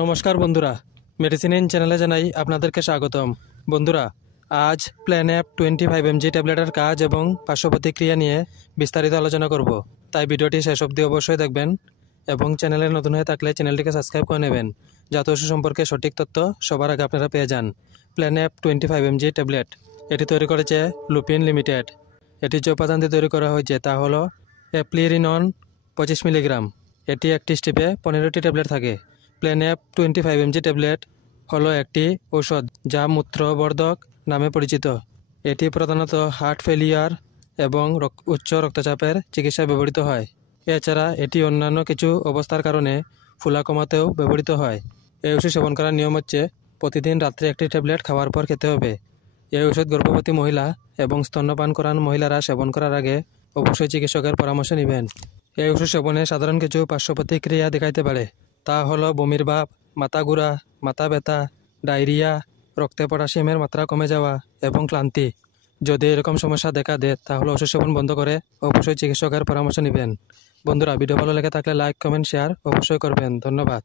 নমস্কার বন্ধুরা, medicine in চ্যানেলে জানাই আপনাদেরকে স্বাগতম। বন্ধুরা, আজ প্ল্যানঅ্যাপ 25mg ট্যাবলেটের কাজ এবং পার্শ্ব প্রতিক্রিয়া নিয়ে বিস্তারিত আলোচনা করব, তাই ভিডিওটি শেষ অবধি অবশ্যই দেখবেন এবং চ্যানেলে নতুন হয়ে থাকলে চ্যানেলটিকে সাবস্ক্রাইব করে নেবেন, যাতে ওষুধ সম্পর্কে সঠিক তথ্য সবার আগে আপনারা পেয়ে যান। প্ল্যানঅ্যাপ 25mg ট্যাবলেট এটি তৈরি করেছে লুপিন লিমিটেড। এটি যে উপাদান দিয়ে তৈরি করা হয়েছে তা হলো এপ্লিরিনন 25 মিলিগ্রাম। এটি একটি স্ট্রিপে 15টি ট্যাবলেট থাকে। প্ল্যানঅ্যাপ 25mg ট্যাবলেট হলো একটি ঔষধ যা মূত্রবর্ধক নামে পরিচিত। এটি প্রধানত হার্ট ফেলিয়ার এবং উচ্চ রক্তচাপের চিকিৎসায় ব্যবহৃত হয়। এছাড়া এটি অন্যান্য কিছু অবস্থার কারণে ফুলা কমাতেও ব্যবহৃত হয়। এই ওষুধ সেবন করার নিয়ম হচ্ছে প্রতিদিন রাত্রে একটি ট্যাবলেট খাওয়ার পর খেতে হবে। এই ওষুধ গর্ভবতী মহিলা এবং স্তন্যপান করান মহিলারা সেবন করার আগে অবশ্যই চিকিৎসকের পরামর্শ নেবেন। এই ওষুধ সেবনে সাধারণ কিছু পার্শ্ব প্রতিক্রিয়া দেখাইতে পারে, তা হলো বমির ভাব, মাথা ঘোরা, মাথা ব্যথা, ডায়রিয়া, রক্তে পটাশিয়ামের মাত্রা কমে যাওয়া এবং ক্লান্তি। যদি এরকম সমস্যা দেখা দেয় তাহলে ওষুধ সেবন বন্ধ করে অবশ্যই চিকিৎসকের পরামর্শ নেবেন। বন্ধুরা, ভিডিও ভালো লেগে থাকলে লাইক, কমেন্ট, শেয়ার অবশ্যই করবেন। ধন্যবাদ।